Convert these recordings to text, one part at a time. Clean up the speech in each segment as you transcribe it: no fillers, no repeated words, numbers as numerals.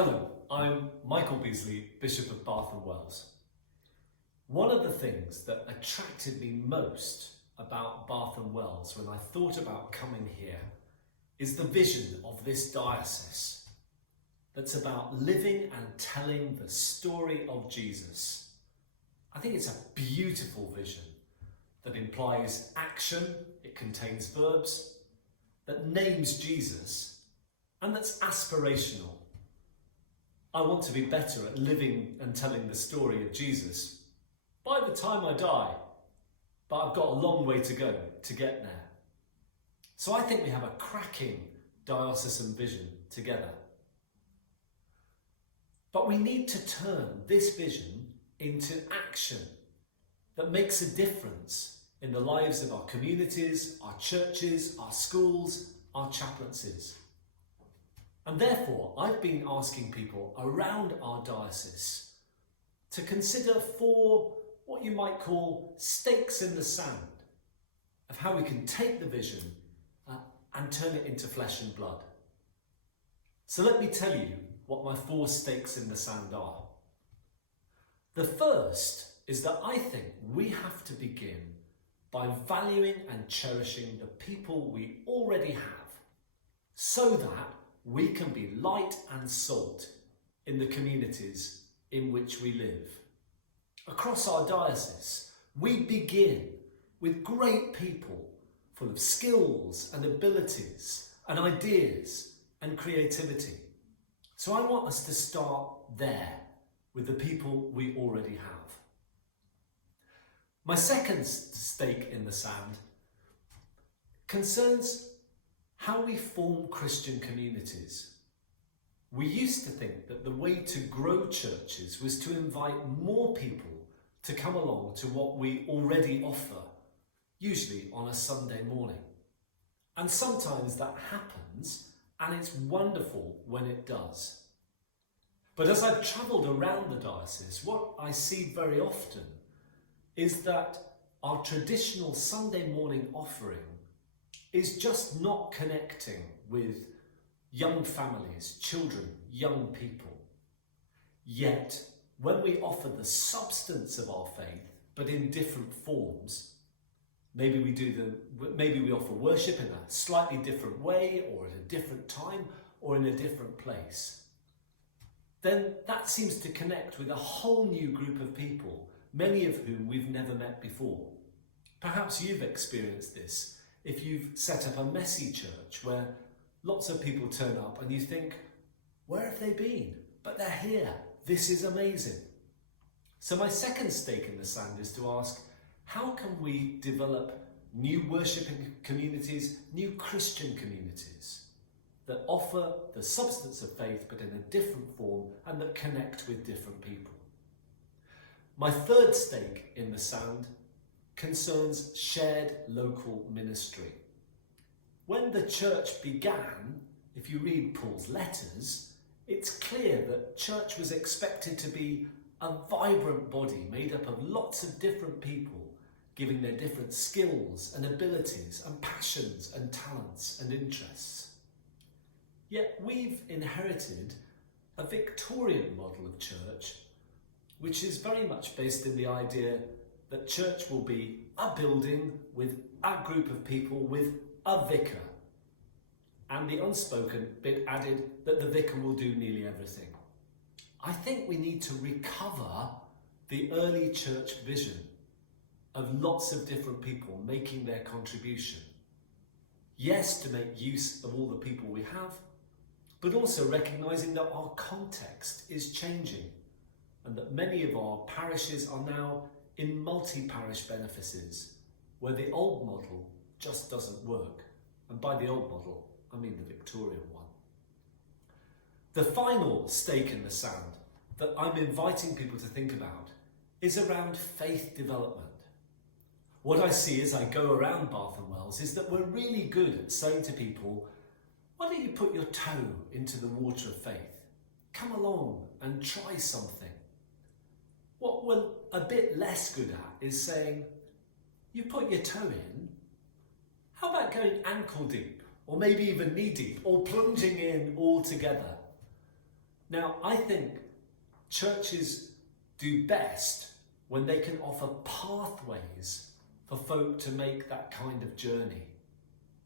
Hello, I'm Michael Beasley, Bishop of Bath and Wells. One of the things that attracted me most about Bath and Wells when I thought about coming here is the vision of this diocese that's about living and telling the story of Jesus. I think it's a beautiful vision that implies action, it contains verbs, that names Jesus, and that's aspirational. I want to be better at living and telling the story of Jesus by the time I die, but I've got a long way to go to get there. So I think we have a cracking diocesan vision together. But we need to turn this vision into action that makes a difference in the lives of our communities, our churches, our schools, our chaplaincies. And therefore, I've been asking people around our diocese to consider 4 what you might call stakes in the sand of how we can take the vision and turn it into flesh and blood. So let me tell you what my 4 stakes in the sand are. The first is that I think we have to begin by valuing and cherishing the people we already have so that we can be light and salt in the communities in which we live. Across our diocese, we begin with great people full of skills and abilities and ideas and creativity. So I want us to start there with the people we already have. My second stake in the sand concerns how we form Christian communities. We used to think that the way to grow churches was to invite more people to come along to what we already offer, usually on a Sunday morning. And sometimes that happens, and it's wonderful when it does. But as I've travelled around the diocese, what I see very often is that our traditional Sunday morning offering is just not connecting with young families, children, young people. Yet, when we offer the substance of our faith, but in different forms, maybe we offer worship in a slightly different way, or at a different time, or in a different place, then that seems to connect with a whole new group of people, many of whom we've never met before. Perhaps you've experienced this if you've set up a messy church where lots of people turn up and you think, where have they been? But they're here. This is amazing. So my second stake in the sand is to ask, how can we develop new worshiping communities, new Christian communities that offer the substance of faith but in a different form and that connect with different people? My third stake in the sand concerns shared local ministry. When the church began, if you read Paul's letters, it's clear that church was expected to be a vibrant body made up of lots of different people giving their different skills and abilities and passions and talents and interests. Yet we've inherited a Victorian model of church which is very much based in the idea that church will be a building with a group of people with a vicar. And the unspoken bit added that the vicar will do nearly everything. I think we need to recover the early church vision of lots of different people making their contribution. Yes, to make use of all the people we have, but also recognising that our context is changing and that many of our parishes are now in multi-parish benefices, where the old model just doesn't work. And by the old model, I mean the Victorian one. The final stake in the sand that I'm inviting people to think about is around faith development. What I see as I go around Bath and Wells is that we're really good at saying to people, why don't you put your toe into the water of faith? Come along and try something. What we're a bit less good at is saying, you put your toe in, how about going ankle deep, or maybe even knee deep, or plunging in all together? Now, I think churches do best when they can offer pathways for folk to make that kind of journey.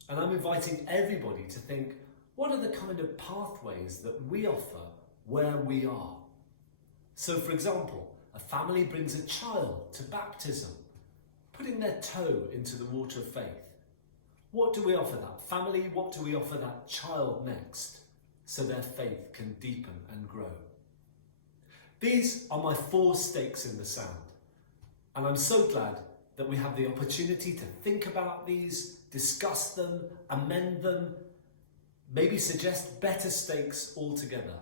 And I'm inviting everybody to think, what are the kind of pathways that we offer where we are? So, for example, a family brings a child to baptism, putting their toe into the water of faith. What do we offer that family? What do we offer that child next, so their faith can deepen and grow? These are my 4 stakes in the sand, and I'm so glad that we have the opportunity to think about these, discuss them, amend them, maybe suggest better stakes altogether.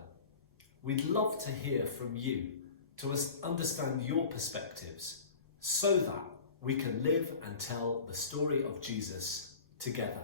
We'd love to hear from you, to understand your perspectives, so that we can live and tell the story of Jesus together.